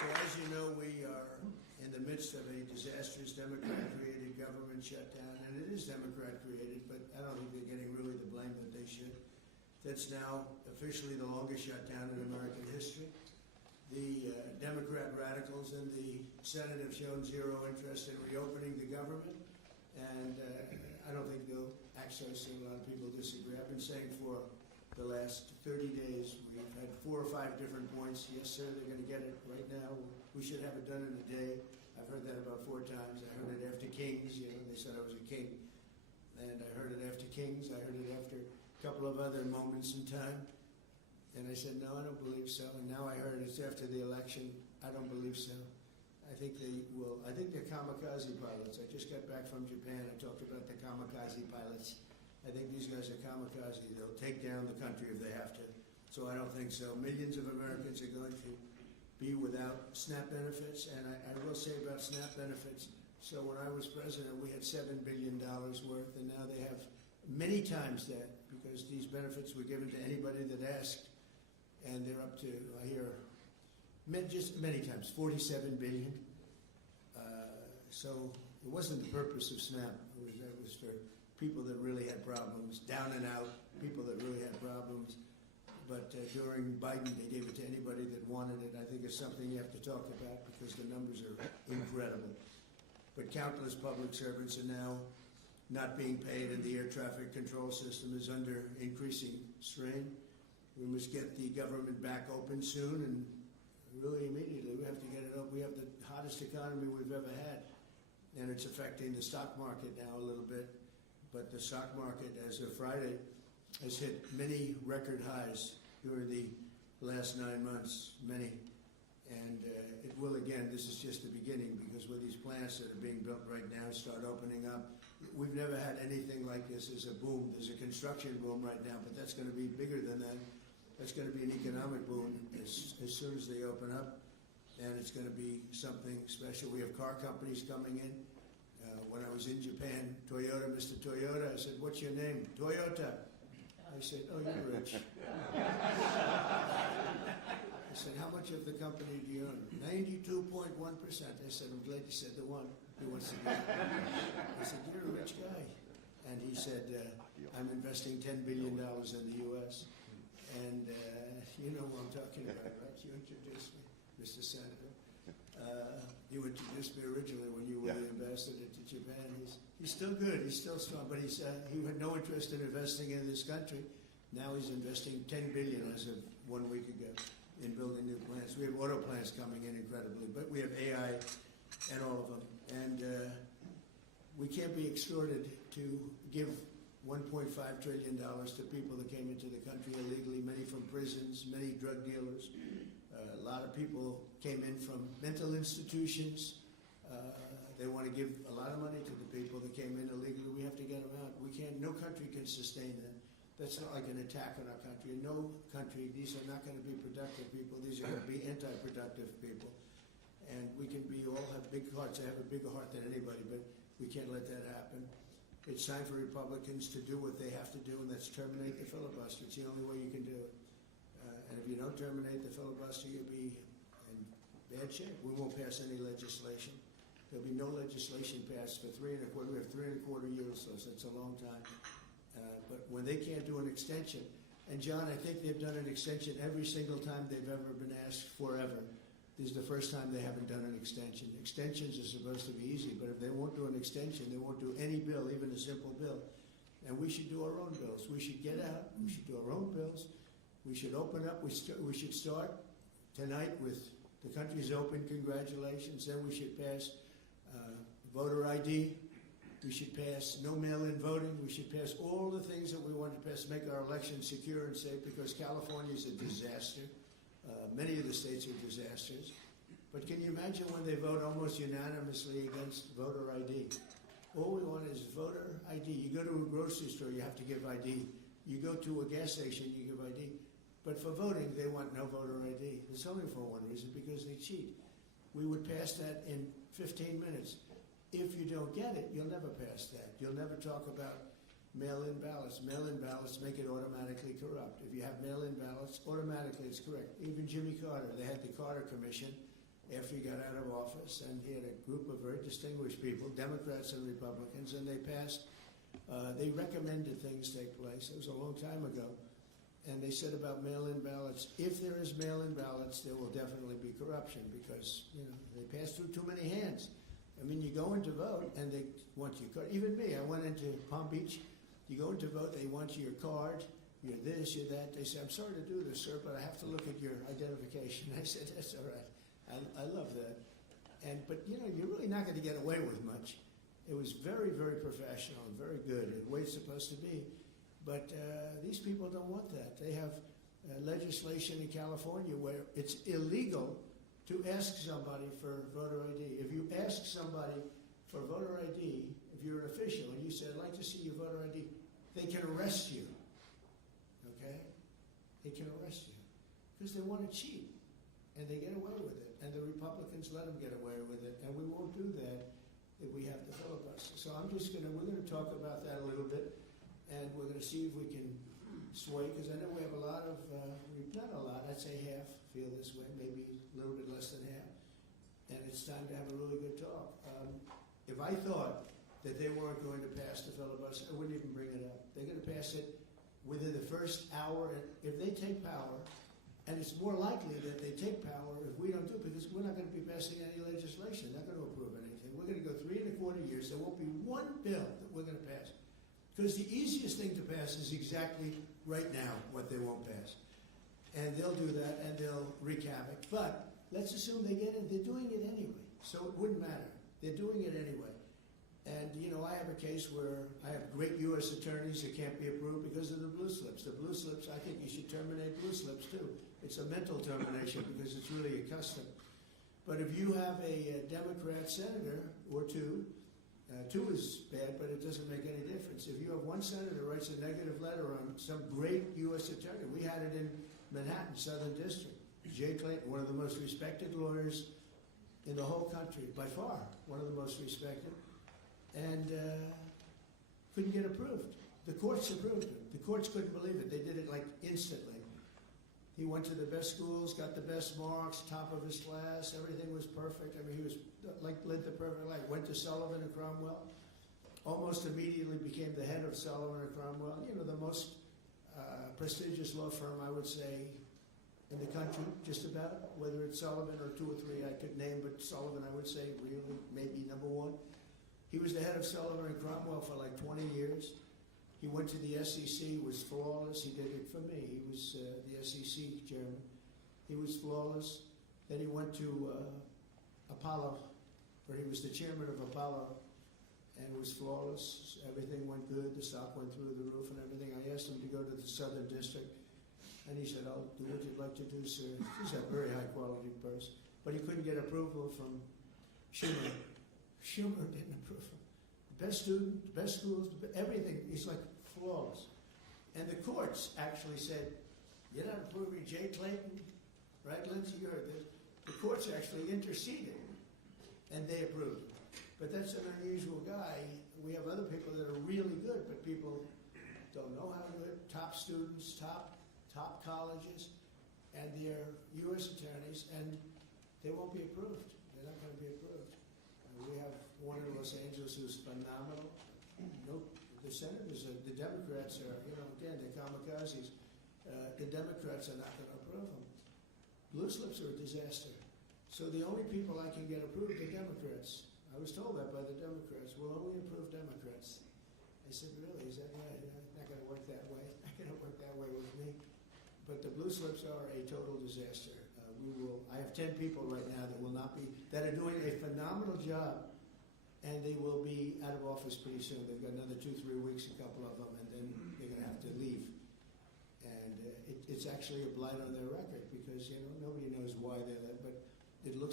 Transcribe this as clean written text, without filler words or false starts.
So as you know, we are in the midst of a disastrous Democrat-created government shutdown, and it is Democrat-created, but I don't think they're getting really the blame that they should. That's now officially the longest shutdown in American history. The Democrat radicals in the Senate have shown zero interest in reopening the government, and I don't think they'll access it. A lot of people disagree. I've been saying for the last 30 days, we've had 4 or 5 different points. Yes, sir, they're going to get it right now. We should have it done in a day. I've heard that about 4 times. I heard it after Kings. You know, they said I was a king. And I heard it after Kings. I heard it after a couple of other moments in time. And I said, no, I don't believe so. And now I heard it's after the election. I don't believe so. I think they will. I think they're kamikaze pilots. I just got back from Japan. I talked about the kamikaze pilots. I think these guys are kamikaze. They'll take down the country if they have to. So I don't think so. Millions of Americans are going to be without SNAP benefits. And I will say about SNAP benefits, so when I was president, we had $7 billion worth, and now they have many times that, because these benefits were given to anybody that asked, and they're up to, I hear, just many times, $47 billion. So it wasn't the purpose of SNAP. It was for people that really had problems, down and out, people that really had problems. But during Biden, they gave it to anybody that wanted it. I think it's something you have to talk about because the numbers are incredible. But countless public servants are now not being paid, and the air traffic control system is under increasing strain. We must get the government back open soon, and really immediately. We have to get it up. We have the hottest economy we've ever had, and it's affecting the stock market now a little bit. But the stock market, as of Friday, has hit many record highs during the last 9 months, many. And it will again. This is just the beginning, because with these plants that are being built right now start opening up, we've never had anything like this. There's a boom. There's a construction boom right now, but that's going to be bigger than that. That's going to be an economic boom as soon as they open up, and it's going to be something special. We have car companies coming in. When I was in Japan, Toyota, Mr. Toyota, I said, "What's your name?" "Toyota." I said, "Oh, you're rich." I said, "How much of the company do you own?" 92.1%. I said, "I'm glad you said the one who wants to be." I said, "You're a rich guy." And he said, "I'm investing $10 billion in the U.S. And you know what I'm talking about, right? You introduced me, Mr. Senator. You introduced me originally when you were the ambassador to Japan. He's still good. He's still strong. But he had no interest in investing in this country. Now he's investing $10 billion as of 1 week ago in building new plants. We have auto plants coming in incredibly, but we have AI and all of them. And we can't be extorted to give $1.5 trillion to people that came into the country illegally, many from prisons, many drug dealers. A lot of people came in from mental institutions. They want to give a lot of money to the people that came in illegally. We have to get them out. We can't. No country can sustain that. That's not like an attack on our country. In no country, these are not going to be productive people. These are going to be anti-productive people. And we can all have big hearts. I have a bigger heart than anybody, but we can't let that happen. It's time for Republicans to do what they have to do, and that's terminate the filibuster. It's the only way you can do it. And if you don't terminate the filibuster, you'll be in bad shape. We won't pass any legislation. There'll be no legislation passed for 3 1/4. We have 3 1/4 years, so it's a long time. But when they can't do an extension, and John, I think they've done an extension every single time they've ever been asked forever. This is the first time they haven't done an extension. Extensions are supposed to be easy, but if they won't do an extension, they won't do any bill, even a simple bill. And we should do our own bills. We should get out. We should do our own bills. We should open up. We should start tonight with the country's open. Congratulations. Then we should pass voter ID. We should pass no mail-in voting. We should pass all the things that we want to pass, make our elections secure and safe, because California is a disaster. Many of the states are disasters. But can you imagine when they vote almost unanimously against voter ID? All we want is voter ID. You go to a grocery store, you have to give ID. You go to a gas station, you give ID. But for voting, they want no voter ID. It's only for one reason, because they cheat. We would pass that in 15 minutes. If you don't get it, you'll never pass that. You'll never talk about mail-in ballots. Mail-in ballots make it automatically corrupt. If you have mail-in ballots, automatically it's correct. Even Jimmy Carter, they had the Carter Commission, after he got out of office, and he had a group of very distinguished people, Democrats and Republicans, and they recommended things take place. It was a long time ago. And they said about mail-in ballots, if there is mail-in ballots, there will definitely be corruption because, they pass through too many hands. I mean, you go in to vote, and they want your card. Even me, I went into Palm Beach. You go in to vote, they want your card. You're this, you're that. They say, I'm sorry to do this, sir, but I have to look at your identification. I said, that's all right. I love that. But you're really not going to get away with much. It was very, very professional and very good, the way it's supposed to be. But these people don't want that. They have legislation in California where it's illegal to ask somebody for voter ID. If you ask somebody for voter ID, if you're an official and you say, I'd like to see your voter ID, they can arrest you. Okay? They can arrest you because they want to cheat. And they get away with it. And the Republicans let them get away with it. And we won't do that if we have the filibuster. So we're going to talk about that a little bit. And we're going to see if we can sway, because I know we have a lot of, not a lot, I'd say half feel this way, maybe a little bit less than half. And it's time to have a really good talk. If I thought that they weren't going to pass the filibuster, I wouldn't even bring it up. They're going to pass it within the first hour. And if they take power, and it's more likely that they take power if we don't do it, because we're not going to be passing any legislation. They're not going to approve anything. We're going to go 3.25 years. There won't be one bill that we're going to pass. Because the easiest thing to pass is exactly right now what they won't pass. And they'll do that, and they'll wreak havoc. But let's assume they get it. They're doing it anyway, so it wouldn't matter. They're doing it anyway. And, I have a case where I have great U.S. attorneys that can't be approved because of the blue slips. The blue slips, I think you should terminate blue slips, too. It's a mental termination because it's really a custom. But if you have a Democrat senator or two, two is bad, but it doesn't make any difference. If you have one senator writes a negative letter on some great U.S. attorney, we had it in Manhattan, Southern District. Jay Clayton, one of the most respected lawyers in the whole country, by far, one of the most respected, and couldn't get approved. The courts approved it. The courts couldn't believe it. They did it like instantly. He went to the best schools, got the best marks, top of his class, everything was perfect. I mean, he was led the perfect life. Went to Sullivan and Cromwell, almost immediately became the head of Sullivan and Cromwell. The most prestigious law firm, I would say, in the country, just about. Whether it's Sullivan or two or three I could name, but Sullivan, I would say, really, maybe number one. He was the head of Sullivan and Cromwell for like 20 years. He went to the SEC, was flawless. He did it for me. He was the SEC chairman. He was flawless. Then he went to Apollo, where he was the chairman of Apollo, and was flawless. Everything went good. The stock went through the roof and everything. I asked him to go to the Southern District, and he said, I'll do what you'd like to do, sir. He's a very high-quality person. But he couldn't get approval from Schumer. Schumer didn't approve him. Best student, best schools, everything. He's like flawless. And the courts actually said, you're not approving Jay Clayton, right, Lindsay? You heard this. The courts actually interceded, and they approved him. But that's an unusual guy. We have other people that are really good, but people don't know how to do it. Top students, top colleges, and they're U.S. attorneys, and they won't be approved. They're not going to be approved. We have one in Los Angeles who's phenomenal. The senators, the Democrats are, again, they're kamikazes. The Democrats are not going to approve them. Blue slips are a disaster. So the only people I can get approved are Democrats. I was told that by the Democrats. We'll only approve Democrats. I said, really? Is that right? It's not going to work that way. It's not going to work that way with me. But the blue slips are a total disaster. I have 10 people right now that are doing a phenomenal job, and they will be out of office pretty soon. They've got another 2-3 weeks, a couple of them, and then they're going to have to leave. And it's actually a blight on their record because, nobody knows why they're there, but it looks